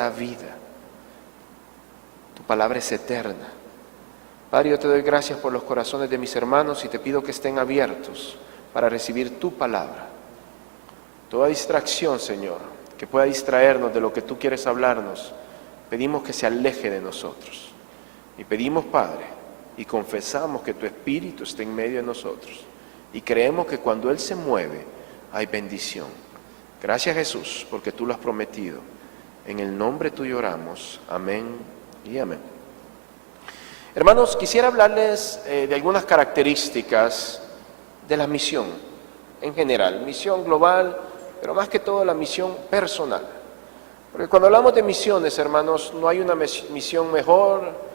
da vida. Tu palabra es eterna. Padre, yo te doy gracias por los corazones de mis hermanos y te pido que estén abiertos para recibir tu palabra. Toda distracción, Señor, que pueda distraernos de lo que tú quieres hablarnos, pedimos que se aleje de nosotros. Y pedimos, Padre, y confesamos que tu Espíritu está en medio de nosotros. Y creemos que cuando Él se mueve, hay bendición. Gracias, Jesús, porque tú lo has prometido. En el nombre tuyo oramos. Amén y amén. Hermanos, quisiera hablarles de algunas características de la misión en general. Misión global, pero más que todo la misión personal. Porque cuando hablamos de misiones, hermanos, no hay una misión mejor,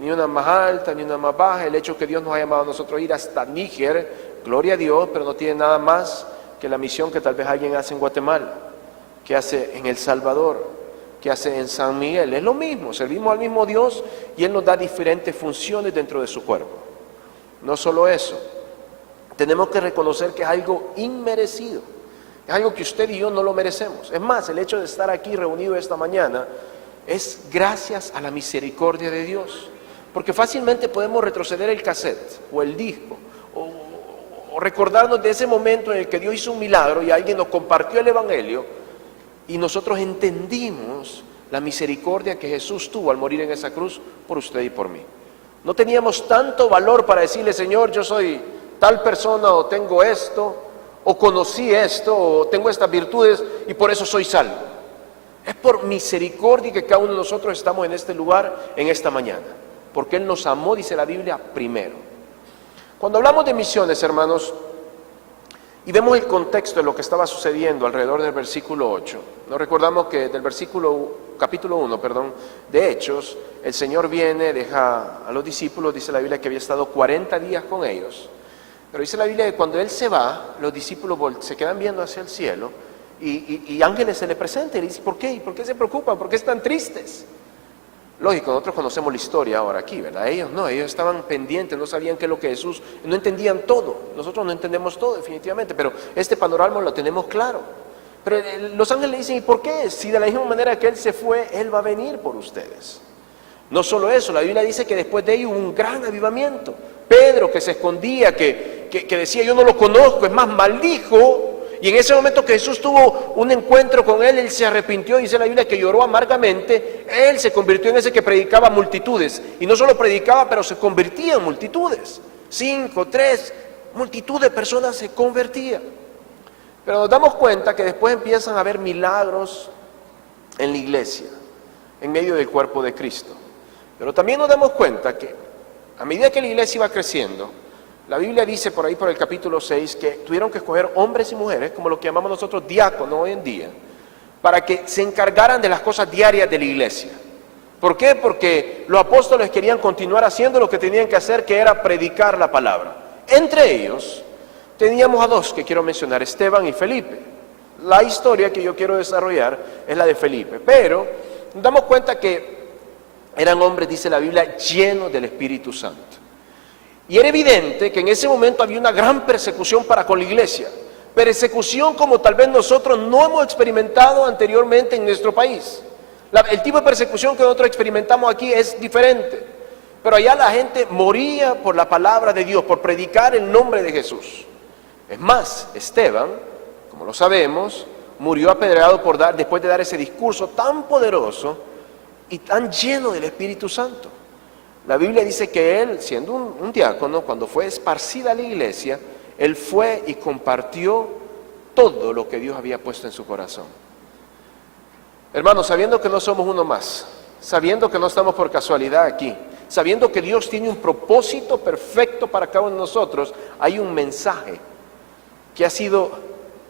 ni una más alta, ni una más baja. El hecho que Dios nos ha llamado a nosotros a ir hasta Níger, gloria a Dios, pero no tiene nada más que la misión que tal vez alguien hace en Guatemala, que hace en El Salvador, que hace en San Miguel. Es lo mismo, servimos al mismo Dios y Él nos da diferentes funciones dentro de su cuerpo. No solo eso, tenemos que reconocer que es algo inmerecido, es algo que usted y yo no lo merecemos. Es más, el hecho de estar aquí reunidos esta mañana es gracias a la misericordia de Dios, porque fácilmente podemos retroceder el cassette o el disco o recordarnos de ese momento en el que Dios hizo un milagro y alguien nos compartió el Evangelio y nosotros entendimos la misericordia que Jesús tuvo al morir en esa cruz por usted y por mí. No teníamos tanto valor para decirle, Señor, yo soy tal persona o tengo esto o conocí esto o tengo estas virtudes y por eso soy salvo. Es por misericordia que cada uno de nosotros estamos en este lugar en esta mañana, porque Él nos amó, dice la Biblia, primero. Cuando hablamos de misiones, hermanos, y vemos el contexto de lo que estaba sucediendo alrededor del versículo 8, nos recordamos que del capítulo 1, de Hechos, el Señor viene, deja a los discípulos, dice la Biblia que había estado 40 días con ellos, pero dice la Biblia que cuando Él se va, los discípulos se quedan viendo hacia el cielo y ángeles se le presentan y le dicen, ¿por qué? ¿Y por qué se preocupan? ¿Por qué están tristes? Lógico, nosotros conocemos la historia ahora aquí, ¿verdad? Ellos no, ellos estaban pendientes, no sabían qué es lo que Jesús, no entendían todo. Nosotros no entendemos todo definitivamente, pero este panorama lo tenemos claro. Pero los ángeles le dicen, ¿y por qué? Si de la misma manera que Él se fue, Él va a venir por ustedes. No solo eso, la Biblia dice que después de ello hubo un gran avivamiento. Pedro, que se escondía, que decía, yo no lo conozco, es más, maldijo. Y en ese momento que Jesús tuvo un encuentro con Él, Él se arrepintió, dice la Biblia que lloró amargamente. Él se convirtió en ese que predicaba a multitudes. Y no solo predicaba, pero se convertía en multitudes. 5, 3, multitud de personas se convertían. Pero nos damos cuenta que después empiezan a haber milagros en la iglesia, en medio del cuerpo de Cristo. Pero también nos damos cuenta que a medida que la iglesia iba creciendo, la Biblia dice por ahí por el capítulo 6 que tuvieron que escoger hombres y mujeres, como lo que llamamos nosotros diáconos hoy en día, para que se encargaran de las cosas diarias de la iglesia. ¿Por qué? Porque los apóstoles querían continuar haciendo lo que tenían que hacer, que era predicar la palabra. Entre ellos teníamos a dos que quiero mencionar, Esteban y Felipe. La historia que yo quiero desarrollar es la de Felipe, pero nos damos cuenta que eran hombres, dice la Biblia, llenos del Espíritu Santo. Y era evidente que en ese momento había una gran persecución para con la iglesia. Persecución como tal vez nosotros no hemos experimentado anteriormente en nuestro país. El tipo de persecución que nosotros experimentamos aquí es diferente. Pero allá la gente moría por la palabra de Dios, por predicar el nombre de Jesús. Es más, Esteban, como lo sabemos, murió apedreado después de dar ese discurso tan poderoso y tan lleno del Espíritu Santo. La Biblia dice que él, siendo un diácono, cuando fue esparcida la iglesia, él fue y compartió todo lo que Dios había puesto en su corazón. Hermanos, sabiendo que no somos uno más, sabiendo que no estamos por casualidad aquí, sabiendo que Dios tiene un propósito perfecto para cada uno de nosotros, hay un mensaje que ha sido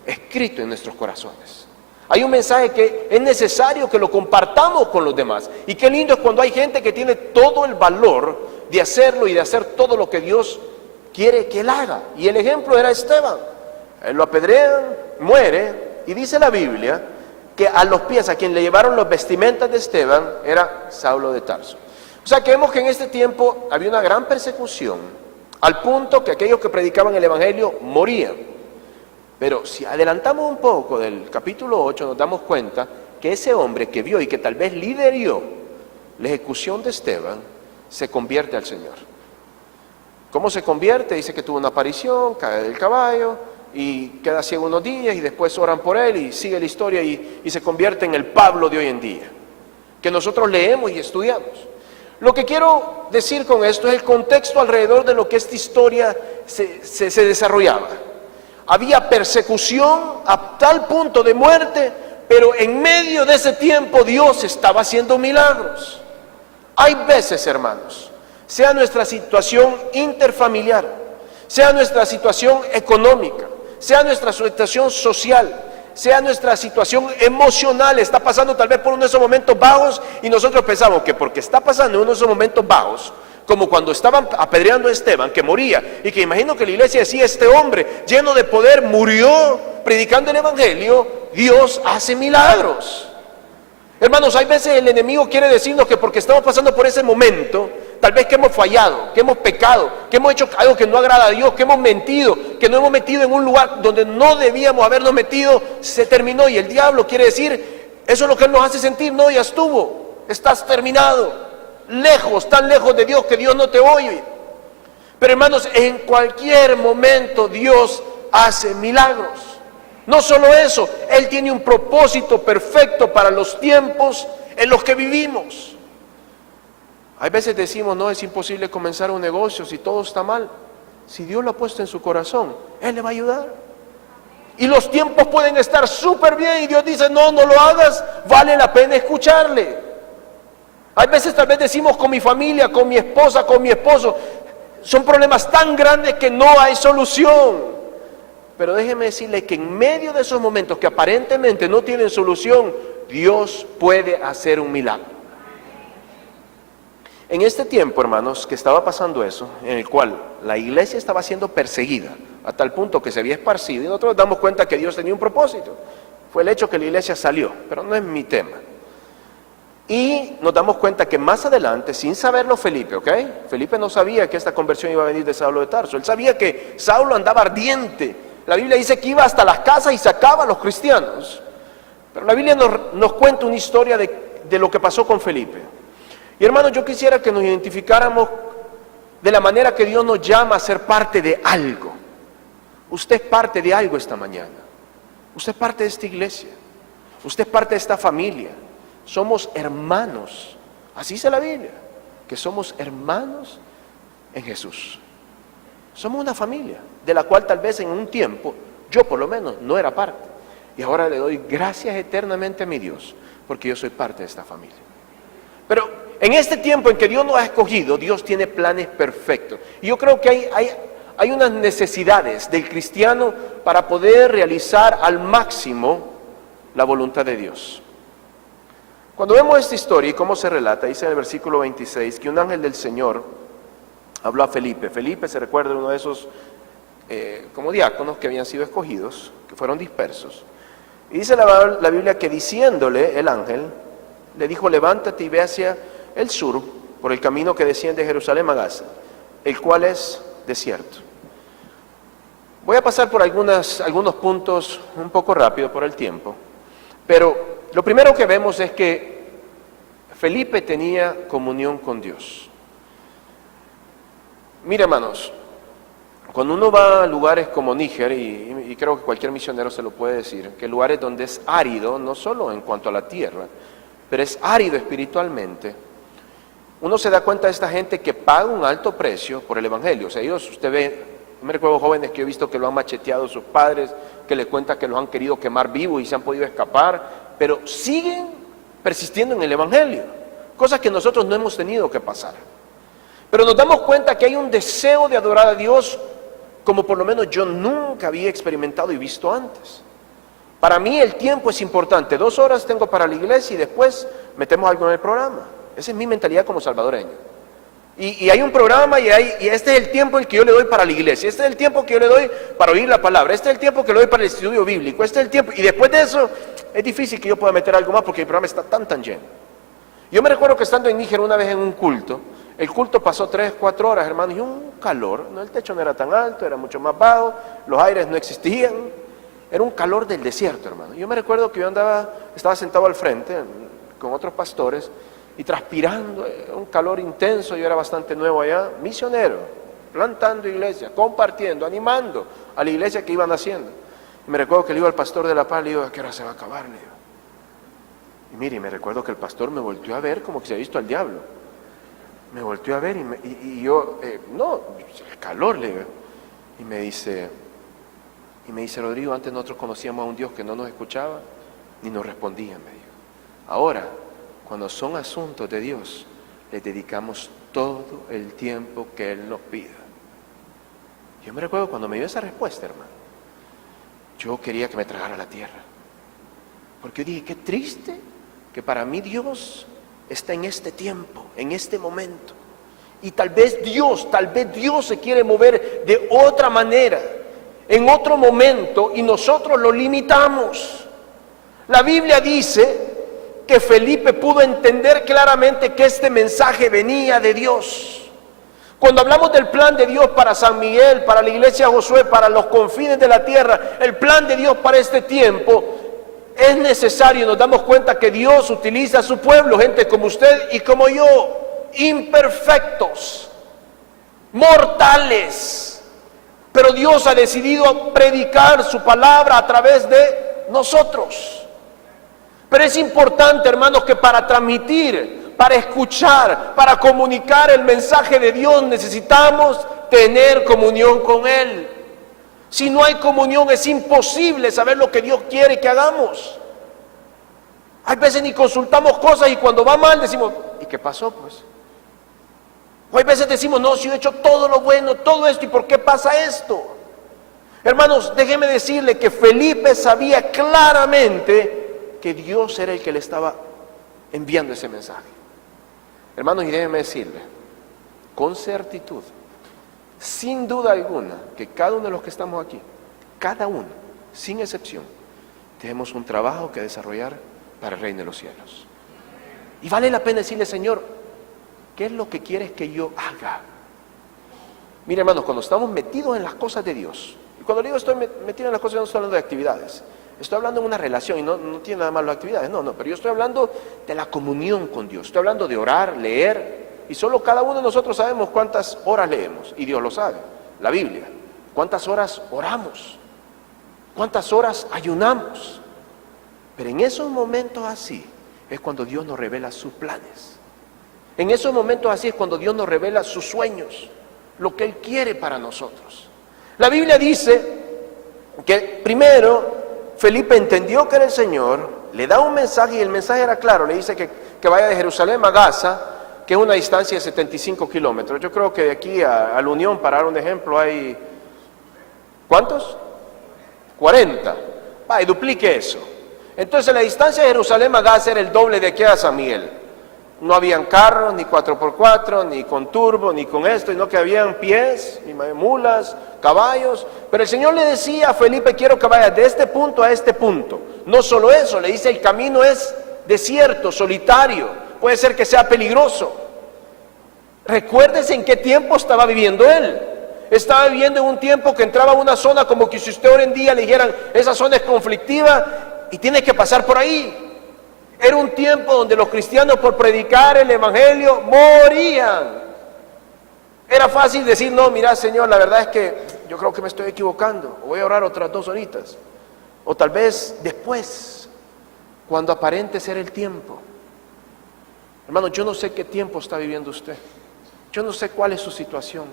escrito en nuestros corazones. Hay un mensaje que es necesario que lo compartamos con los demás. Y qué lindo es cuando hay gente que tiene todo el valor de hacerlo y de hacer todo lo que Dios quiere que él haga. Y el ejemplo era Esteban. Él lo apedrean, muere, y dice la Biblia que a los pies a quien le llevaron las vestimentas de Esteban era Saulo de Tarso. O sea que vemos que en este tiempo había una gran persecución, al punto que aquellos que predicaban el Evangelio morían. Pero si adelantamos un poco del capítulo 8, nos damos cuenta que ese hombre que vio y que tal vez lideró la ejecución de Esteban, se convierte al Señor. ¿Cómo se convierte? Dice que tuvo una aparición, cae del caballo y queda ciego unos días y después oran por él y sigue la historia y se convierte en el Pablo de hoy en día, que nosotros leemos y estudiamos. Lo que quiero decir con esto es el contexto alrededor de lo que esta historia se desarrollaba. Había persecución a tal punto de muerte, pero en medio de ese tiempo Dios estaba haciendo milagros. Hay veces, hermanos, sea nuestra situación interfamiliar, sea nuestra situación económica, sea nuestra situación social, sea nuestra situación emocional, está pasando tal vez por uno de esos momentos bajos y nosotros pensamos que porque está pasando en uno de esos momentos bajos, como cuando estaban apedreando a Esteban, que moría, y que imagino que la iglesia decía, este hombre lleno de poder murió predicando el evangelio, Dios hace milagros. Hermanos, hay veces el enemigo quiere decirnos que porque estamos pasando por ese momento, tal vez que hemos fallado, que hemos pecado, que hemos hecho algo que no agrada a Dios, que hemos mentido, que nos hemos metido en un lugar donde no debíamos habernos metido, se terminó. Y el diablo quiere decir, eso es lo que él nos hace sentir, no, ya estuvo, estás terminado, lejos, tan lejos de Dios que Dios no te oye. Pero hermanos, en cualquier momento Dios hace milagros. No solo eso, Él tiene un propósito perfecto para los tiempos en los que vivimos. Hay veces decimos, no, es imposible comenzar un negocio si todo está mal. Si Dios lo ha puesto en su corazón, Él le va a ayudar. Y los tiempos pueden estar súper bien y Dios dice, no, no lo hagas, vale la pena escucharle. Hay veces tal vez decimos con mi familia, con mi esposa, con mi esposo, son problemas tan grandes que no hay solución. Pero déjeme decirle que en medio de esos momentos que aparentemente no tienen solución, Dios puede hacer un milagro. En este tiempo, hermanos, que estaba pasando eso, en el cual la iglesia estaba siendo perseguida, a tal punto que se había esparcido, y nosotros nos damos cuenta que Dios tenía un propósito. Fue el hecho que la iglesia salió, pero no es mi tema. Y nos damos cuenta que más adelante, sin saberlo Felipe, ¿ok? Felipe no sabía que esta conversión iba a venir de Saulo de Tarso. Él sabía que Saulo andaba ardiente. La Biblia dice que iba hasta las casas y sacaba a los cristianos. Pero la Biblia nos cuenta una historia de lo que pasó con Felipe. Y hermanos, yo quisiera que nos identificáramos de la manera que Dios nos llama a ser parte de algo. Usted es parte de algo esta mañana. Usted es parte de esta iglesia. Usted es parte de esta familia. Somos hermanos. Así dice la Biblia, que somos hermanos en Jesús. Somos una familia, de la cual tal vez en un tiempo, yo por lo menos, no era parte. Y ahora le doy gracias eternamente a mi Dios, porque yo soy parte de esta familia. Pero en este tiempo en que Dios nos ha escogido, Dios tiene planes perfectos. Y yo creo que hay unas necesidades del cristiano para poder realizar al máximo la voluntad de Dios. Cuando vemos esta historia y cómo se relata, dice en el versículo 26, que un ángel del Señor habló a Felipe. Felipe se recuerda de uno de esos como diáconos que habían sido escogidos, que fueron dispersos. Y dice la Biblia que diciéndole el ángel, le dijo, levántate y ve hacia el sur, por el camino que desciende de Jerusalén a Gaza, el cual es desierto. Voy a pasar por algunos puntos un poco rápido por el tiempo, pero lo primero que vemos es que Felipe tenía comunión con Dios. Mira, hermanos, cuando uno va a lugares como Níger, y creo que cualquier misionero se lo puede decir, que lugares donde es árido, no solo en cuanto a la tierra, pero es árido espiritualmente, uno se da cuenta de esta gente que paga un alto precio por el evangelio. O sea, usted ve, me recuerdo jóvenes que he visto que lo han macheteado sus padres, que le cuentan que los han querido quemar vivos y se han podido escapar, pero siguen persistiendo en el evangelio, cosas que nosotros no hemos tenido que pasar. Pero nos damos cuenta que hay un deseo de adorar a Dios como por lo menos yo nunca había experimentado y visto antes. Para mí el tiempo es importante. 2 horas tengo para la iglesia y después metemos algo en el programa. Esa es mi mentalidad como salvadoreño. Y hay un programa y este es el tiempo el que yo le doy para la iglesia. Este es el tiempo que yo le doy para oír la palabra. Este es el tiempo que le doy para el estudio bíblico. Este es el tiempo. Y después de eso es difícil que yo pueda meter algo más porque el programa está tan lleno. Yo me recuerdo que estando en Níger una vez en un culto, el culto pasó 3, 4 horas, hermanos, y un calor, el techo no era tan alto, era mucho más bajo, los aires no existían, era un calor del desierto, hermano. Yo me recuerdo que yo estaba sentado al frente con otros pastores y transpirando, un calor intenso. Yo era bastante nuevo allá, misionero, plantando iglesia, compartiendo, animando a la iglesia que iban haciendo. Y me recuerdo que le digo al pastor de La Paz, le digo, ¿a qué hora se va a acabar? Le digo. Y mire, me recuerdo que el pastor me volteó a ver como que se había visto al diablo. Me volteó a ver y yo, no, el calor, le digo. Y me dice, Rodrigo, antes nosotros conocíamos a un Dios que no nos escuchaba ni nos respondía, me dijo. Ahora, cuando son asuntos de Dios, le dedicamos todo el tiempo que Él nos pida. Yo me recuerdo cuando me dio esa respuesta, hermano, yo quería que me tragara la tierra. Porque yo dije, qué triste que para mí Dios está en este tiempo, en este momento. Y tal vez Dios se quiere mover de otra manera, en otro momento, y nosotros lo limitamos. La Biblia dice que Felipe pudo entender claramente que este mensaje venía de Dios. Cuando hablamos del plan de Dios para San Miguel, para la iglesia de Josué, para los confines de la tierra, el plan de Dios para este tiempo, es necesario, nos damos cuenta que Dios utiliza a su pueblo, gente como usted y como yo, imperfectos, mortales, pero Dios ha decidido predicar su palabra a través de nosotros. Pero es importante, hermanos, que para transmitir, para escuchar, para comunicar el mensaje de Dios, necesitamos tener comunión con Él. Si no hay comunión, es imposible saber lo que Dios quiere que hagamos. Hay veces ni consultamos cosas y cuando va mal decimos, ¿y qué pasó pues? O hay veces decimos, no, si yo he hecho todo lo bueno, todo esto, ¿y por qué pasa esto? Hermanos, déjenme decirle que Felipe sabía claramente que Dios era el que le estaba enviando ese mensaje. Hermanos, y déjenme decirle, con certitud, sin duda alguna, que cada uno de los que estamos aquí, cada uno, sin excepción, tenemos un trabajo que desarrollar para el reino de los cielos. Y vale la pena decirle, Señor, ¿qué es lo que quieres que yo haga? Mire, hermanos, cuando estamos metidos en las cosas de Dios, y cuando digo estoy metido en las cosas, no estoy hablando de actividades, estoy hablando de una relación, y no tiene nada malo las actividades, no, pero yo estoy hablando de la comunión con Dios, estoy hablando de orar, leer, y solo cada uno de nosotros sabemos cuántas horas leemos, y Dios lo sabe, la Biblia, cuántas horas oramos, cuántas horas ayunamos. Pero en esos momentos así es cuando Dios nos revela sus planes. En esos momentos así es cuando Dios nos revela sus sueños, lo que Él quiere para nosotros. La Biblia dice que primero Felipe entendió que era el Señor, le da un mensaje y el mensaje era claro, le dice que vaya de Jerusalén a Gaza, que es una distancia de 75 kilómetros. Yo creo que de aquí a la Unión, para dar un ejemplo, hay, ¿cuántos? 40. Va, y duplique eso. Entonces la distancia de Jerusalén a Gaza era el doble de aquí a San Miguel. No habían carros, ni 4x4, ni con turbo, ni con esto, sino que habían pies, ni mulas, caballos. Pero el Señor le decía a Felipe, quiero que vayas de este punto a este punto. No solo eso, le dice, el camino es desierto, solitario, puede ser que sea peligroso. Recuérdese en qué tiempo estaba viviendo él. Estaba viviendo en un tiempo que entraba a una zona como que si usted hoy en día le dijeran, esa zona es conflictiva y tiene que pasar por ahí. Era un tiempo donde los cristianos por predicar el evangelio morían. Era fácil decir, no, mira Señor, la verdad es que yo creo que me estoy equivocando, voy a orar otras 2 horitas. O tal vez después, cuando aparente ser el tiempo. Hermano, yo no sé qué tiempo está viviendo usted. Yo no sé cuál es su situación.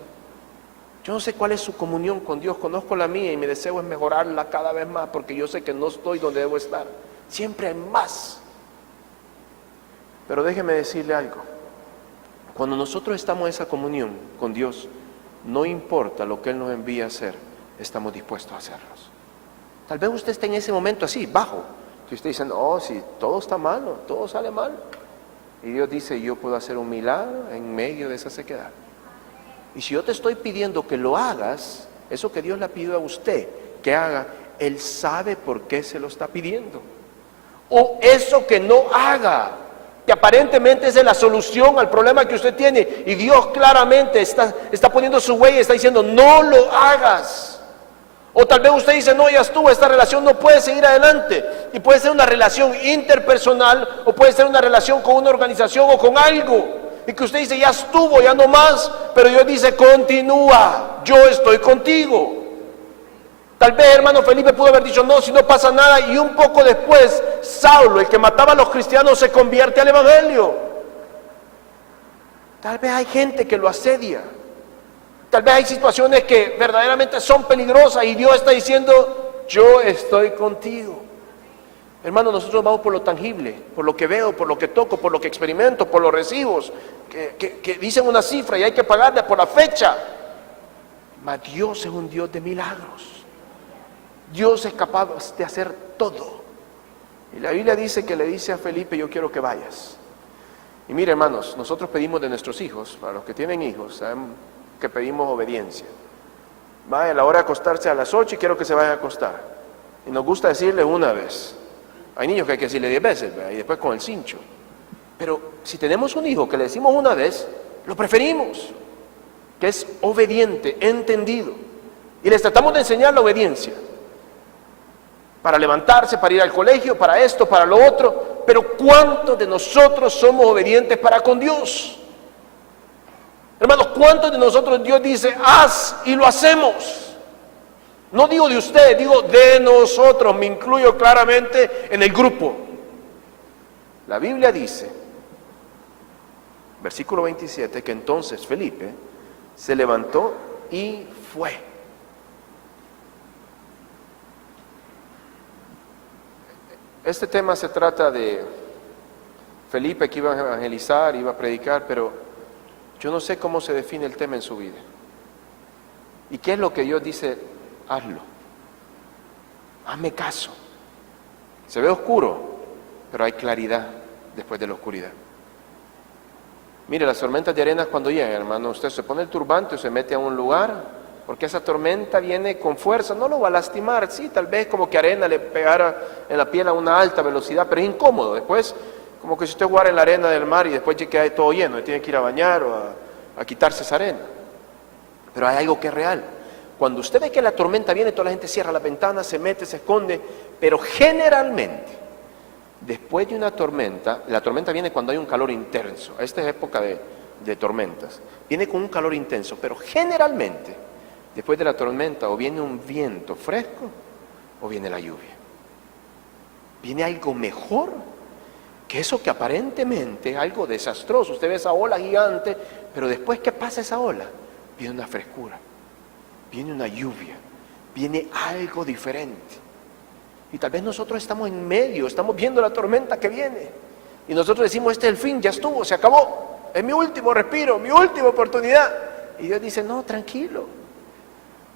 Yo no sé cuál es su comunión con Dios. Conozco la mía y mi deseo es mejorarla cada vez más porque yo sé que no estoy donde debo estar. Siempre hay más. Pero déjeme decirle algo. Cuando nosotros estamos en esa comunión con Dios, no importa lo que Él nos envíe a hacer, estamos dispuestos a hacerlos. Tal vez usted esté en ese momento así, bajo, que usted dice, no, si todo está malo, todo sale mal. Y Dios dice, yo puedo hacer un milagro en medio de esa sequedad. Y si yo te estoy pidiendo que lo hagas, eso que Dios le pidió a usted que haga, Él sabe por qué se lo está pidiendo. O eso que no haga, que aparentemente es la solución al problema que usted tiene, y Dios claramente está poniendo su huella y está diciendo, no lo hagas. O tal vez usted dice, no, ya estuvo, esta relación no puede seguir adelante. Y puede ser una relación interpersonal, o puede ser una relación con una organización o con algo. Y que usted dice, ya estuvo, ya no más. Pero Dios dice, continúa, yo estoy contigo. Tal vez hermano Felipe pudo haber dicho, no, si no pasa nada. Y un poco después, Saulo, el que mataba a los cristianos, se convierte al evangelio. Tal vez hay gente que lo asedia. Tal vez hay situaciones que verdaderamente son peligrosas y Dios está diciendo, yo estoy contigo. Hermano, nosotros vamos por lo tangible, por lo que veo, por lo que toco, por lo que experimento, por los recibos, que dicen una cifra y hay que pagarle por la fecha. Mas Dios es un Dios de milagros. Dios es capaz de hacer todo. Y la Biblia dice que le dice a Felipe, yo quiero que vayas. Y mire hermanos, nosotros pedimos de nuestros hijos, para los que tienen hijos, saben que pedimos obediencia. Vaya a la hora de acostarse a las 8 y quiero que se vayan a acostar. Y nos gusta decirle una vez. Hay niños que hay que decirle 10 veces, ¿verdad? Y después con el cincho. Pero si tenemos un hijo que le decimos una vez, lo preferimos, que es obediente, entendido. Y les tratamos de enseñar la obediencia. Para levantarse, para ir al colegio, para esto, para lo otro. Pero ¿cuántos de nosotros somos obedientes para con Dios? Hermanos, ¿cuántos de nosotros Dios dice, haz y lo hacemos? No digo de ustedes, digo de nosotros, me incluyo claramente en el grupo. La Biblia dice, versículo 27, que entonces Felipe se levantó y fue. Este tema se trata de Felipe que iba a evangelizar, iba a predicar, pero yo no sé cómo se define el tema en su vida. ¿Y qué es lo que Dios dice? Hazlo. Hazme caso. Se ve oscuro, pero hay claridad después de la oscuridad. Mire, las tormentas de arena cuando llegan, hermano, usted se pone el turbante o se mete a un lugar, porque esa tormenta viene con fuerza, no lo va a lastimar, sí, tal vez como que arena le pegara en la piel a una alta velocidad, pero es incómodo. Después, como que si usted jugara en la arena del mar y después queda todo lleno, y tiene que ir a bañar o a quitarse esa arena. Pero hay algo que es real. Cuando usted ve que la tormenta viene, toda la gente cierra la ventana, se mete, se esconde, pero generalmente, después de una tormenta, la tormenta viene cuando hay un calor intenso. Esta es época de tormentas. Viene con un calor intenso, pero generalmente, después de la tormenta, o viene un viento fresco, o viene la lluvia. Viene algo mejor que eso que aparentemente es algo desastroso. Usted ve esa ola gigante, pero después que pasa esa ola, viene una frescura, viene una lluvia, viene algo diferente. Y tal vez nosotros estamos en medio, estamos viendo la tormenta que viene, y nosotros decimos, este es el fin, ya estuvo, se acabó, es mi último respiro, mi última oportunidad. Y Dios dice, no, tranquilo,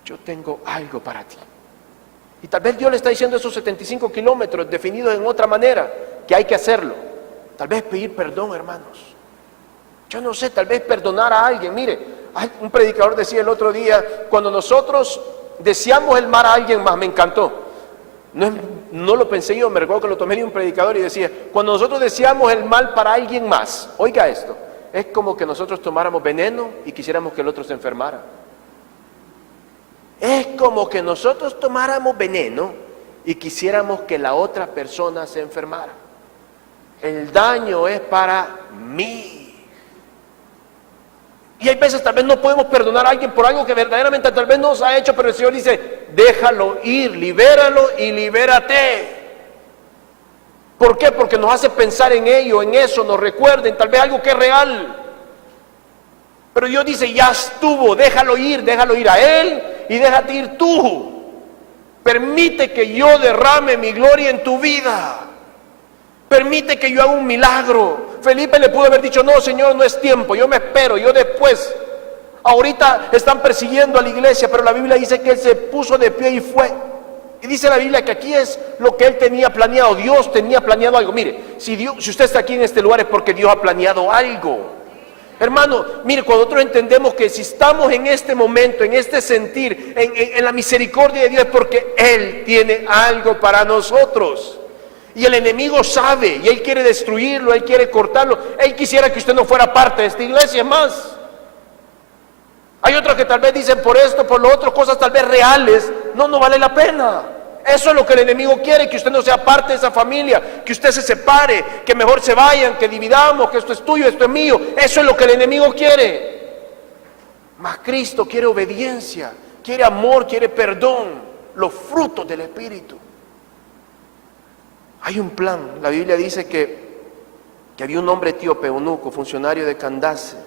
yo tengo algo para ti. Y tal vez Dios le está diciendo esos 75 kilómetros definidos en otra manera, que hay que hacerlo. Tal vez pedir perdón, hermanos. Yo no sé, tal vez perdonar a alguien. Mire, un predicador decía el otro día, cuando nosotros deseamos el mal a alguien más, me encantó. No lo pensé yo, me recuerdo que lo tomé de un predicador y decía, cuando nosotros deseamos el mal para alguien más, oiga esto, es como que nosotros tomáramos veneno y quisiéramos que el otro se enfermara. Es como que nosotros tomáramos veneno y quisiéramos que la otra persona se enfermara. El daño es para mí. Y hay veces tal vez no podemos perdonar a alguien por algo que verdaderamente tal vez nos ha hecho, pero el Señor dice, déjalo ir, libéralo y libérate. ¿Por qué? Porque nos hace pensar en ello, en eso, nos recuerden tal vez algo que es real. Pero Dios dice, ya estuvo, déjalo ir a Él y déjate ir tú. Permite que yo derrame mi gloria en tu vida. Permite que yo haga un milagro. Felipe le pudo haber dicho, no Señor, no es tiempo, yo me espero, yo después. Ahorita están persiguiendo a la iglesia, pero la Biblia dice que él se puso de pie y fue. Y dice la Biblia que aquí es lo que él tenía planeado. Dios tenía planeado algo. Mire, si usted está aquí en este lugar es porque Dios ha planeado algo. Hermano, mire, cuando nosotros entendemos que si estamos en este momento, en este sentir, en la misericordia de Dios, es porque Él tiene algo para nosotros. Y el enemigo sabe, y él quiere destruirlo, él quiere cortarlo. Él quisiera que usted no fuera parte de esta iglesia más. Hay otros que tal vez dicen por esto, por lo otro, cosas tal vez reales. No vale la pena. Eso es lo que el enemigo quiere, que usted no sea parte de esa familia, que usted se separe, que mejor se vayan, que dividamos, que esto es tuyo, esto es mío. Eso es lo que el enemigo quiere. Mas Cristo quiere obediencia, quiere amor, quiere perdón, los frutos del Espíritu. Hay un plan. La Biblia dice que había un hombre etíope, eunuco, funcionario de Candace,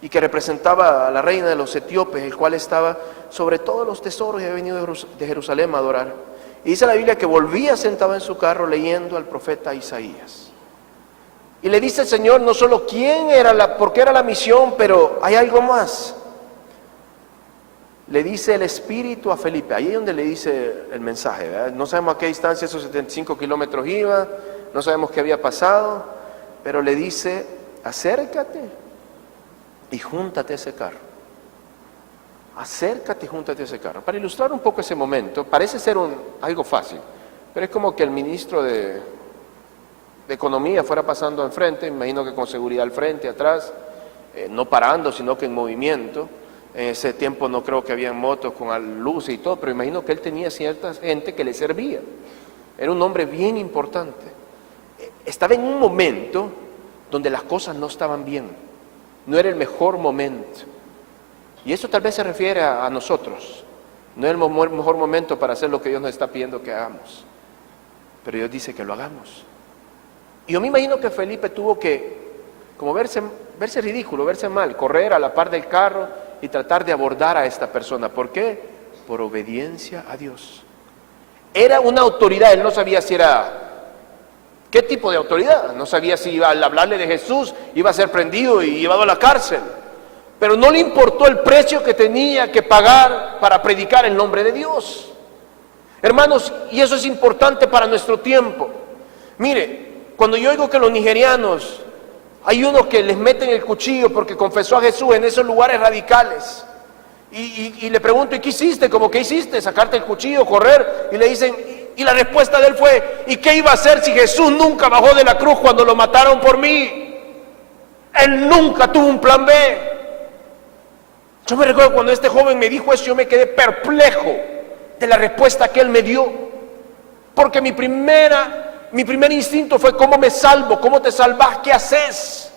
y que representaba a la reina de los etíopes, el cual estaba sobre todos los tesoros y había venido de Jerusalén a adorar. Y dice la Biblia que volvía sentado en su carro leyendo al profeta Isaías. Y le dice el Señor no solo quién era por qué era la misión, pero hay algo más. Le dice el Espíritu a Felipe, ahí es donde le dice el mensaje, ¿verdad? No sabemos a qué distancia esos 75 kilómetros iba, no sabemos qué había pasado, pero le dice, acércate y júntate a ese carro. Acércate y júntate a ese carro. Para ilustrar un poco ese momento, parece ser algo fácil, pero es como que el ministro de Economía fuera pasando enfrente, imagino que con seguridad al frente, atrás, no parando, sino que en movimiento. En ese tiempo no creo que había motos con luces y todo, pero imagino que él tenía cierta gente que le servía. Era un hombre bien importante. Estaba en un momento donde las cosas no estaban bien. No era el mejor momento. Y eso tal vez se refiere a nosotros. No es el mejor momento para hacer lo que Dios nos está pidiendo que hagamos. Pero Dios dice que lo hagamos. Y yo me imagino que Felipe tuvo que, como verse ridículo, verse mal, correr a la par del carro y tratar de abordar a esta persona. ¿Por qué? Por obediencia a Dios. Era una autoridad, él no sabía si era, ¿qué tipo de autoridad? No sabía si iba al hablarle de Jesús, iba a ser prendido y llevado a la cárcel. Pero no le importó el precio que tenía que pagar para predicar el nombre de Dios. Hermanos, y eso es importante para nuestro tiempo. Mire, cuando yo oigo que los nigerianos, hay unos que les meten el cuchillo porque confesó a Jesús en esos lugares radicales. Y le pregunto, ¿y qué hiciste? ¿Cómo qué hiciste? ¿Sacarte el cuchillo, correr? Y le dicen, y la respuesta de él fue, ¿y qué iba a hacer si Jesús nunca bajó de la cruz cuando lo mataron por mí? Él nunca tuvo un plan B. Yo me recuerdo cuando este joven me dijo eso, yo me quedé perplejo de la respuesta que él me dio. Porque mi primer instinto fue, ¿cómo me salvo? ¿Cómo te salvas? ¿Qué haces?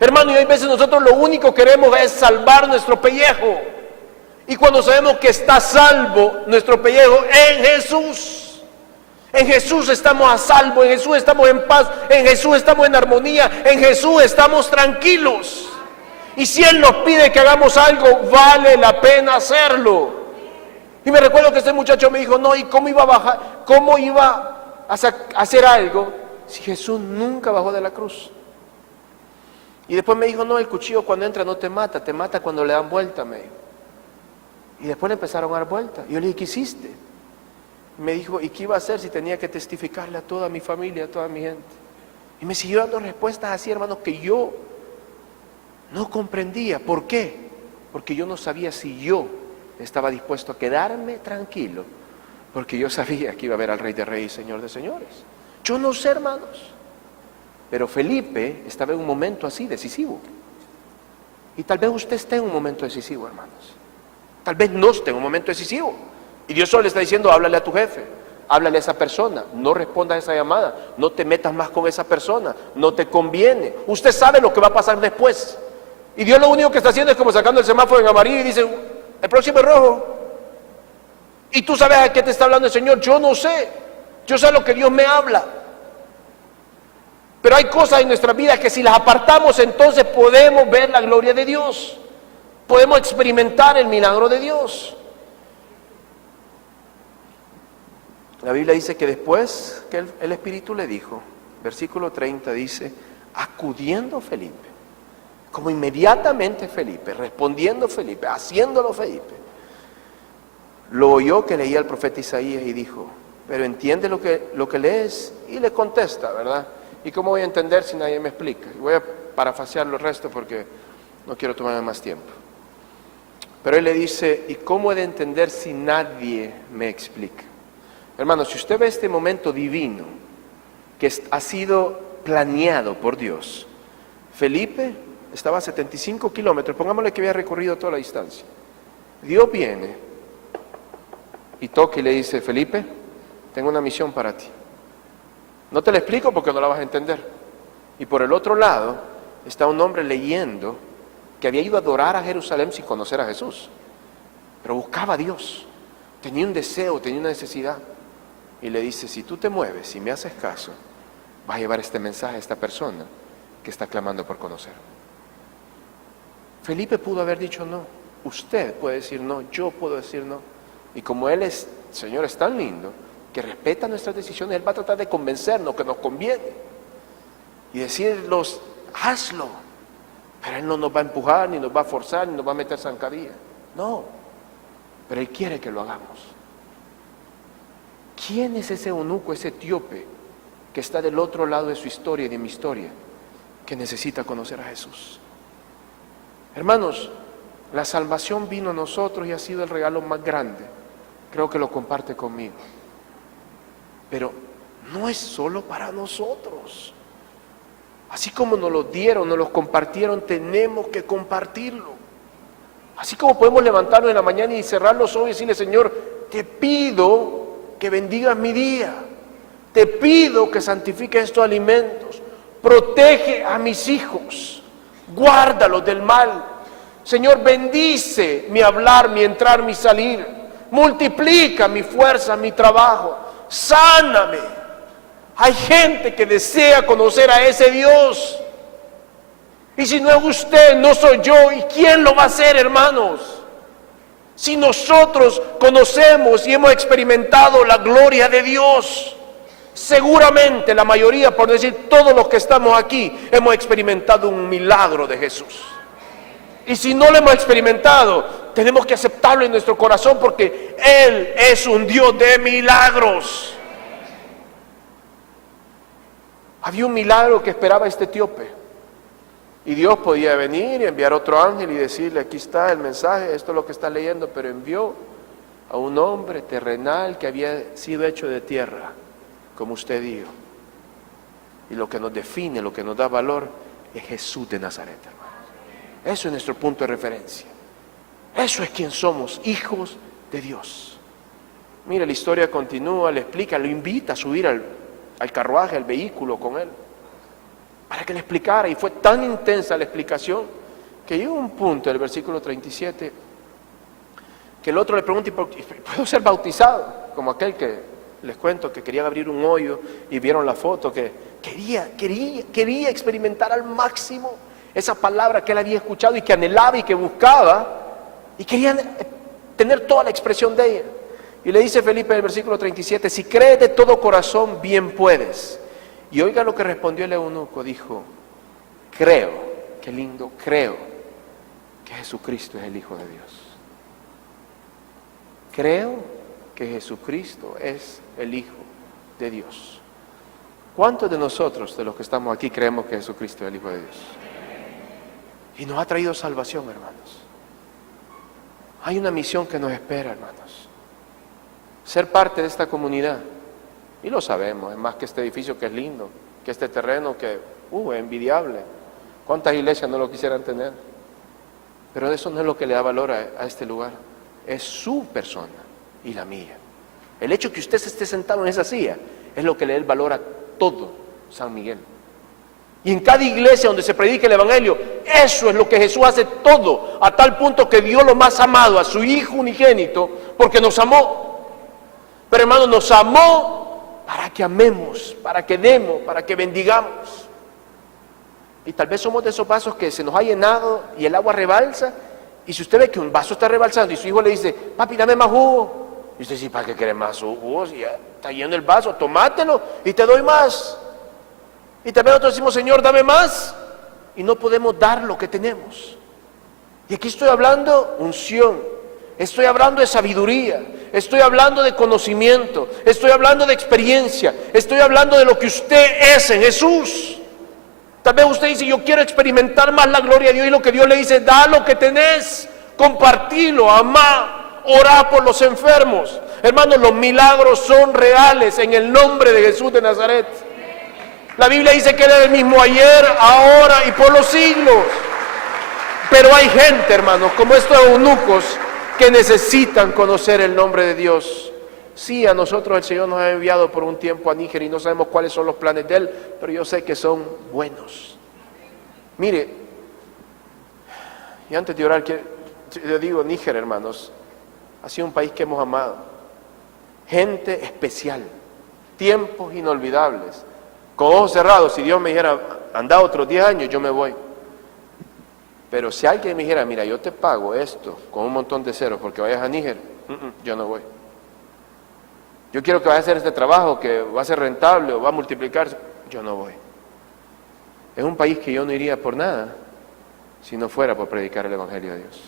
Hermano, y hay veces nosotros lo único que queremos es salvar nuestro pellejo. Y cuando sabemos que está salvo nuestro pellejo en Jesús. En Jesús estamos a salvo, en Jesús estamos en paz, en Jesús estamos en armonía, en Jesús estamos tranquilos. Y si Él nos pide que hagamos algo, vale la pena hacerlo. Y me recuerdo que este muchacho me dijo, no, ¿y cómo iba a bajar? ¿Cómo iba a hacer algo si Jesús nunca bajó de la cruz? Y después me dijo, no, el cuchillo cuando entra no te mata cuando le dan vuelta, me dijo. Y después le empezaron a dar vuelta. Y yo le dije, ¿qué hiciste? Y me dijo, ¿y qué iba a hacer si tenía que testificarle a toda mi familia, a toda mi gente? Y me siguió dando respuestas así, hermanos, que yo no comprendía. ¿Por qué? Porque yo no sabía si yo estaba dispuesto a quedarme tranquilo, porque yo sabía que iba a ver al Rey de Reyes, Señor de Señores. Yo no sé, hermanos, pero Felipe estaba en un momento así, decisivo. Y tal vez usted esté en un momento decisivo, hermanos. Tal vez no esté en un momento decisivo. Y Dios solo le está diciendo, háblale a tu jefe, háblale a esa persona, no respondas a esa llamada, no te metas más con esa persona, no te conviene. Usted sabe lo que va a pasar después. Y Dios lo único que está haciendo es como sacando el semáforo en amarillo y dice, el próximo es rojo. Y tú sabes a qué te está hablando el Señor. Yo no sé. Yo sé lo que Dios me habla. Pero hay cosas en nuestra vida que si las apartamos, entonces podemos ver la gloria de Dios. Podemos experimentar el milagro de Dios. La Biblia dice que después que el Espíritu le dijo, versículo 30 dice, acudiendo Felipe, como inmediatamente Felipe, respondiendo Felipe, haciéndolo Felipe, lo oyó que leía el profeta Isaías y dijo, pero entiende lo que lees, y le contesta, ¿verdad? ¿Y cómo voy a entender si nadie me explica? Y voy a parafasear el resto porque no quiero tomarme más tiempo. Pero él le dice, ¿y cómo he de entender si nadie me explica? Hermanos, si usted ve este momento divino que ha sido planeado por Dios, Felipe estaba a 75 kilómetros, pongámosle que había recorrido toda la distancia. Dios viene y toca y le dice: Felipe, tengo una misión para ti. No te la explico porque no la vas a entender. Y por el otro lado está un hombre leyendo que había ido a adorar a Jerusalén sin conocer a Jesús, pero buscaba a Dios, tenía un deseo, tenía una necesidad, y le dice: si tú te mueves, si me haces caso, vas a llevar este mensaje a esta persona que está clamando por conocer. Felipe pudo haber dicho no, usted puede decir no, yo puedo decir no, y como Él es, el Señor es tan lindo, que respeta nuestras decisiones, Él va a tratar de convencernos que nos conviene, y decirnos: hazlo, pero Él no nos va a empujar, ni nos va a forzar, ni nos va a meter zancadilla, no, pero Él quiere que lo hagamos. ¿Quién es ese eunuco, ese etíope, que está del otro lado de su historia y de mi historia, que necesita conocer a Jesús? Hermanos, la salvación vino a nosotros y ha sido el regalo más grande. Creo que lo comparte conmigo. Pero no es solo para nosotros. Así como nos lo dieron, nos lo compartieron, tenemos que compartirlo. Así como podemos levantarnos en la mañana y cerrar los ojos y decirle: Señor, te pido que bendigas mi día. Te pido que santifiques estos alimentos. Protege a mis hijos. Guárdalos del mal. Señor, bendice mi hablar, mi entrar, mi salir. Multiplica mi fuerza, mi trabajo. Sáname. Hay gente que desea conocer a ese Dios. Y si no es usted, no soy yo. ¿Y quién lo va a hacer, hermanos? Si nosotros conocemos y hemos experimentado la gloria de Dios, seguramente la mayoría, por decir todos los que estamos aquí, hemos experimentado un milagro de Jesús. Y si no lo hemos experimentado, tenemos que aceptarlo en nuestro corazón, porque Él es un Dios de milagros. Había un milagro que esperaba este etíope, y Dios podía venir y enviar otro ángel y decirle: aquí está el mensaje, esto es lo que está leyendo, pero envió a un hombre terrenal que había sido hecho de tierra, como usted dijo. Y lo que nos define, lo que nos da valor, es Jesús de Nazaret, hermanos. Eso es nuestro punto de referencia. Eso es quien somos, hijos de Dios. Mira, la historia continúa, le explica, lo invita a subir al carruaje, al vehículo con él, para que le explicara. Y fue tan intensa la explicación que llegó un punto, el versículo 37, que el otro le pregunta: ¿puedo ser bautizado? Como aquel que les cuento que querían abrir un hoyo y vieron la foto, que quería experimentar al máximo esa palabra que él había escuchado y que anhelaba y que buscaba, y quería tener toda la expresión de ella. Y le dice Felipe en el versículo 37: si crees de todo corazón, bien puedes. Y oiga lo que respondió el eunuco, dijo: creo, qué lindo, creo que Jesucristo es el Hijo de Dios. Creo que Jesucristo es el Hijo de Dios. ¿Cuántos de nosotros, de los que estamos aquí, creemos que Jesucristo es el Hijo de Dios? Y nos ha traído salvación, hermanos. Hay una misión que nos espera, hermanos. Ser parte de esta comunidad. Y lo sabemos, es más que este edificio que es lindo, que este terreno que es envidiable. ¿Cuántas iglesias no lo quisieran tener? Pero eso no es lo que le da valor a este lugar. Es su persona y la mía. El hecho que usted se esté sentado en esa silla es lo que le da el valor a todo San Miguel. Y en cada iglesia donde se predica el Evangelio, eso es lo que Jesús hace todo, a tal punto que dio lo más amado a su Hijo unigénito, porque nos amó. Pero hermano, nos amó para que amemos, para que demos, para que bendigamos. Y tal vez somos de esos vasos que se nos ha llenado y el agua rebalsa. Y si usted ve que un vaso está rebalsando y su hijo le dice: papi, dame más jugo. Y usted dice: ¿para qué quiere más jugo? Si ya está lleno el vaso, tomátelo y te doy más. Y también nosotros decimos: Señor, dame más. Y no podemos dar lo que tenemos. Y aquí estoy hablando unción, estoy hablando de sabiduría, estoy hablando de conocimiento, estoy hablando de experiencia, estoy hablando de lo que usted es en Jesús. Tal vez usted dice: yo quiero experimentar más la gloria de Dios, y lo que Dios le dice: da lo que tenés, compartilo, amá, orá por los enfermos. Hermanos, los milagros son reales en el nombre de Jesús de Nazaret. La Biblia dice que Él es el mismo ayer, ahora y por los siglos. Pero hay gente, hermanos, como estos eunucos, que necesitan conocer el nombre de Dios. Sí, a nosotros el Señor nos ha enviado por un tiempo a Níger y no sabemos cuáles son los planes de Él, pero yo sé que son buenos. Mire, y antes de orar, yo digo, Níger, hermanos, ha sido un país que hemos amado. Gente especial, tiempos inolvidables. Con ojos cerrados, si Dios me dijera, anda otros 10 años, yo me voy. Pero si alguien me dijera, mira, yo te pago esto con un montón de ceros porque vayas a Níger, yo no voy. Yo quiero que vayas a hacer este trabajo que va a ser rentable o va a multiplicarse, yo no voy. Es un país que yo no iría por nada si no fuera por predicar el Evangelio de Dios.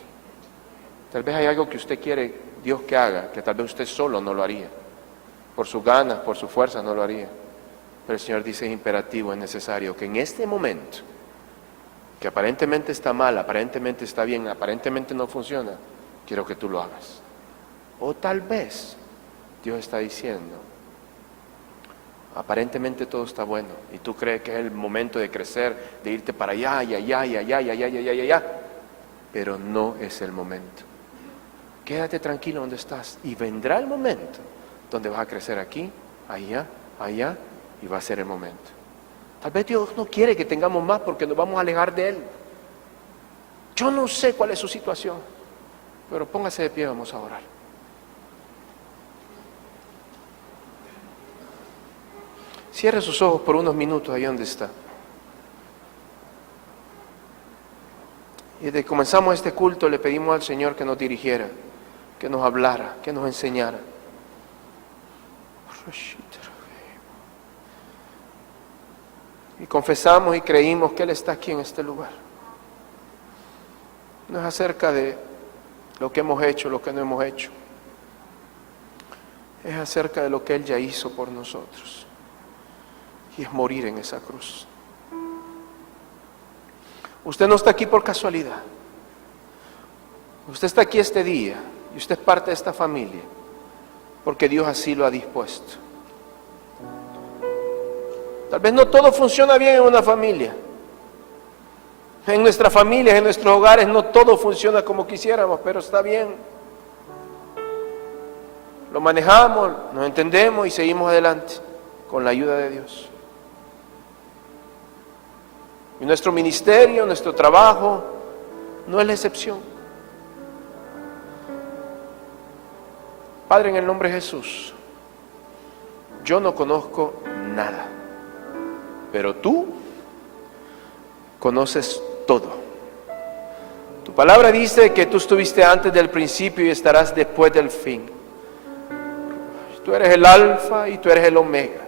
Tal vez hay algo que usted quiere Dios que haga, que tal vez usted solo no lo haría. Por sus ganas, por sus fuerzas no lo haría. Pero el Señor dice, es imperativo, es necesario que en este momento, que aparentemente está mal, aparentemente está bien, aparentemente no funciona, quiero que tú lo hagas. O tal vez Dios está diciendo, aparentemente todo está bueno y tú crees que es el momento de crecer, de irte para allá y allá y allá y allá y allá y allá, pero no es el momento. Quédate tranquilo donde estás y vendrá el momento donde vas a crecer aquí, allá, allá y va a ser el momento. Tal vez Dios no quiere que tengamos más porque nos vamos a alejar de Él. Yo no sé cuál es su situación, pero póngase de pie, vamos a orar. Cierre sus ojos por unos minutos ahí donde está. Y desde que comenzamos este culto le pedimos al Señor que nos dirigiera, que nos hablara, que nos enseñara. Y confesamos y creímos que Él está aquí en este lugar. No es acerca de lo que hemos hecho, lo que no hemos hecho. Es acerca de lo que Él ya hizo por nosotros. Y es morir en esa cruz. Usted no está aquí por casualidad. Usted está aquí este día y usted es parte de esta familia porque Dios así lo ha dispuesto. Tal vez no todo funciona bien en una familia. En nuestras familias, en nuestros hogares no todo funciona como quisiéramos, pero está bien. Lo manejamos, nos entendemos y seguimos adelante con la ayuda de Dios. Y nuestro ministerio, nuestro trabajo, no es la excepción. Padre, en el nombre de Jesús, yo no conozco nada, pero tú conoces todo. Tu palabra dice que tú estuviste antes del principio y estarás después del fin. Tú eres el alfa y tú eres el omega.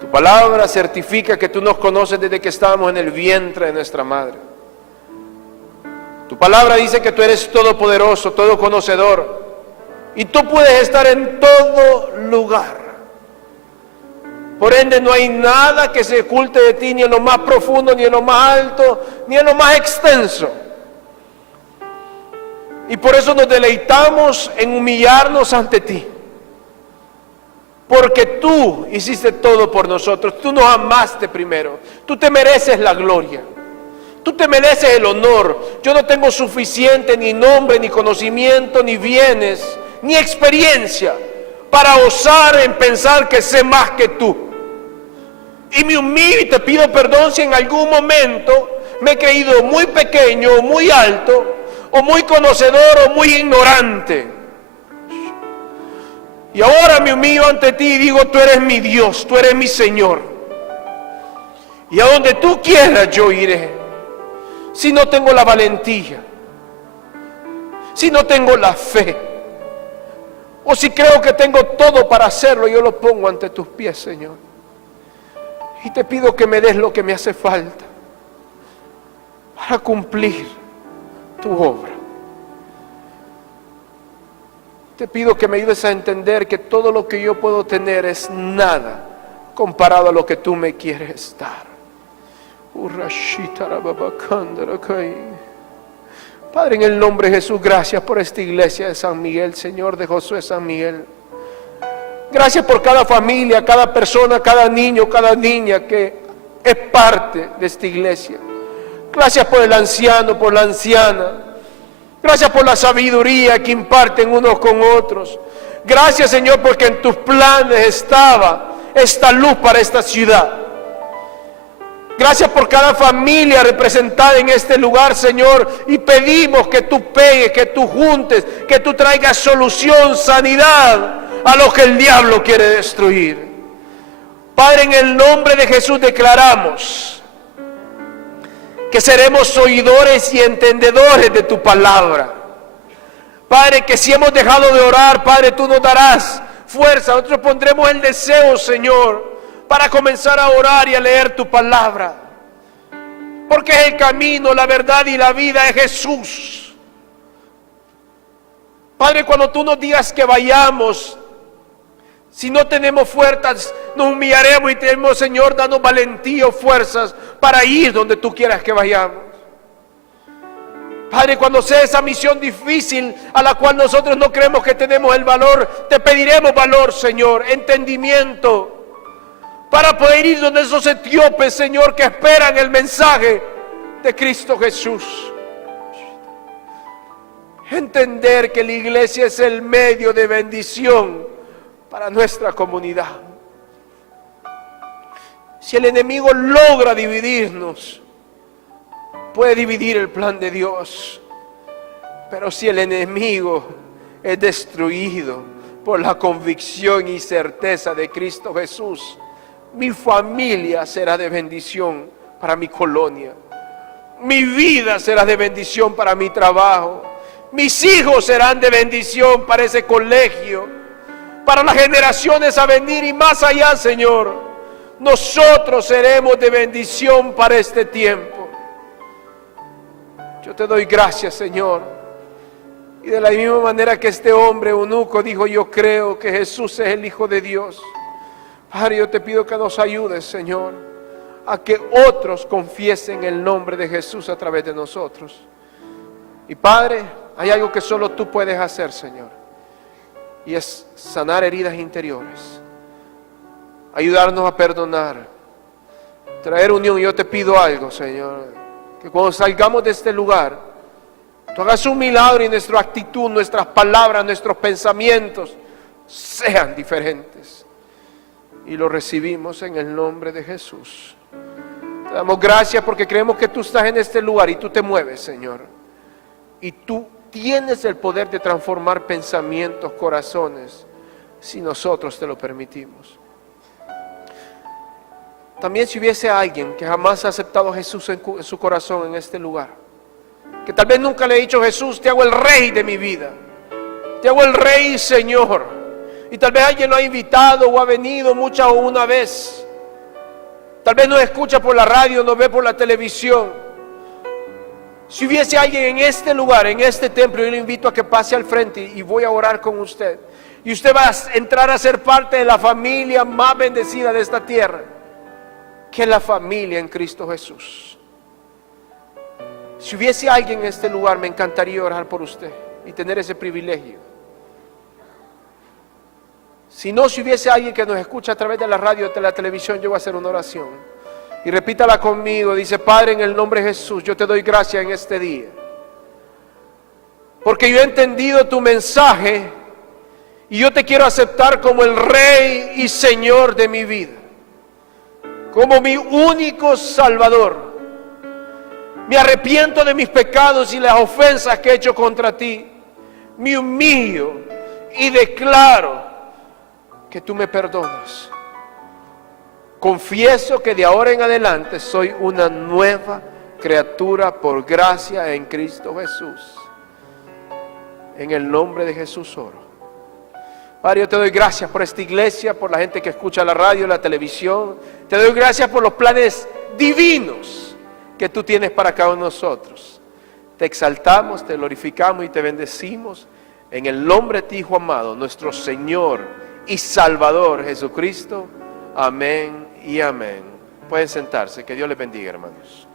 Tu palabra certifica que tú nos conoces desde que estábamos en el vientre de nuestra madre. Tu palabra dice que tú eres todopoderoso, todo conocedor, y tú puedes estar en todo lugar. Por ende, no hay nada que se oculte de ti, ni en lo más profundo, ni en lo más alto, ni en lo más extenso. Y por eso nos deleitamos en humillarnos ante ti. Porque tú hiciste todo por nosotros, tú nos amaste primero, tú te mereces la gloria, tú te mereces el honor. Yo no tengo suficiente ni nombre, ni conocimiento, ni bienes, ni experiencia para osar en pensar que sé más que tú. Y me humillo y te pido perdón si en algún momento me he creído muy pequeño, muy alto, o muy conocedor, o muy ignorante. Y ahora me humillo ante ti y digo, tú eres mi Dios, tú eres mi Señor. Y a donde tú quieras yo iré. Si no tengo la valentía, si no tengo la fe, o si creo que tengo todo para hacerlo, yo lo pongo ante tus pies, Señor. Y te pido que me des lo que me hace falta para cumplir tu obra. Te pido que me ayudes a entender que todo lo que yo puedo tener es nada comparado a lo que tú me quieres dar. Padre, en el nombre de Jesús, gracias por esta iglesia de San Miguel, Señor, de Josué San Miguel. Gracias por cada familia, cada persona, cada niño, cada niña que es parte de esta iglesia. Gracias por el anciano, por la anciana. Gracias por la sabiduría que imparten unos con otros. Gracias, Señor, porque en tus planes estaba esta luz para esta ciudad. Gracias por cada familia representada en este lugar, Señor. Y pedimos que tú pegues, que tú juntes, que tú traigas solución, sanidad a lo que el diablo quiere destruir. Padre, en el nombre de Jesús declaramos que seremos oidores y entendedores de tu palabra. Padre, que si hemos dejado de orar, Padre, tú nos darás fuerza. Nosotros pondremos el deseo, Señor, para comenzar a orar y a leer tu palabra. Porque es el camino, la verdad y la vida es Jesús. Padre, cuando tú nos digas que vayamos, si no tenemos fuerzas, nos humillaremos y tenemos, Señor, danos valentía o fuerzas para ir donde tú quieras que vayamos. Padre, cuando sea esa misión difícil a la cual nosotros no creemos que tenemos el valor, te pediremos valor, Señor, entendimiento, para poder ir donde esos etíopes, Señor, que esperan el mensaje de Cristo Jesús. Entender que la iglesia es el medio de bendición para nuestra comunidad. Si el enemigo logra dividirnos, puede dividir el plan de Dios. Pero si el enemigo es destruido por la convicción y certeza de Cristo Jesús, mi familia será de bendición para mi colonia. Mi vida será de bendición para mi trabajo. Mis hijos serán de bendición para ese colegio, para las generaciones a venir y más allá, Señor. Nosotros seremos de bendición para este tiempo. Yo te doy gracias, Señor. Y de la misma manera que este hombre eunuco dijo, yo creo que Jesús es el Hijo de Dios. Padre, yo te pido que nos ayudes, Señor, a que otros confiesen el nombre de Jesús a través de nosotros. Y Padre, hay algo que solo tú puedes hacer, Señor, y es sanar heridas interiores, ayudarnos a perdonar, traer unión. Yo te pido algo, Señor, que cuando salgamos de este lugar, tú hagas un milagro y nuestra actitud, nuestras palabras, nuestros pensamientos sean diferentes. Y lo recibimos en el nombre de Jesús. Te damos gracias porque creemos que tú estás en este lugar y tú te mueves, Señor. Y tú tienes el poder de transformar pensamientos, corazones, si nosotros te lo permitimos. También si hubiese alguien que jamás ha aceptado a Jesús en su corazón en este lugar, que tal vez nunca le ha dicho, Jesús, te hago el rey de mi vida, te hago el rey, Señor. Y tal vez alguien lo ha invitado o ha venido muchas o una vez. Tal vez nos escucha por la radio, nos ve por la televisión. Si hubiese alguien en este lugar, en este templo, yo le invito a que pase al frente y voy a orar con usted. Y usted va a entrar a ser parte de la familia más bendecida de esta tierra, que es la familia en Cristo Jesús. Si hubiese alguien en este lugar, me encantaría orar por usted y tener ese privilegio. Si no, si hubiese alguien que nos escucha a través de la radio o de la televisión, yo voy a hacer una oración. Y repítala conmigo, dice, Padre, en el nombre de Jesús, yo te doy gracias en este día. Porque yo he entendido tu mensaje y yo te quiero aceptar como el Rey y Señor de mi vida. Como mi único Salvador. Me arrepiento de mis pecados y las ofensas que he hecho contra ti. Me humillo y declaro que tú me perdonas. Confieso que de ahora en adelante soy una nueva criatura por gracia en Cristo Jesús. En el nombre de Jesús oro. Padre, yo te doy gracias por esta iglesia, por la gente que escucha la radio, la televisión. Te doy gracias por los planes divinos que tú tienes para cada uno de nosotros. Te exaltamos, te glorificamos y te bendecimos en el nombre de ti, Hijo amado, nuestro Señor y Salvador Jesucristo. Amén y amén. Pueden sentarse. Que Dios les bendiga, hermanos.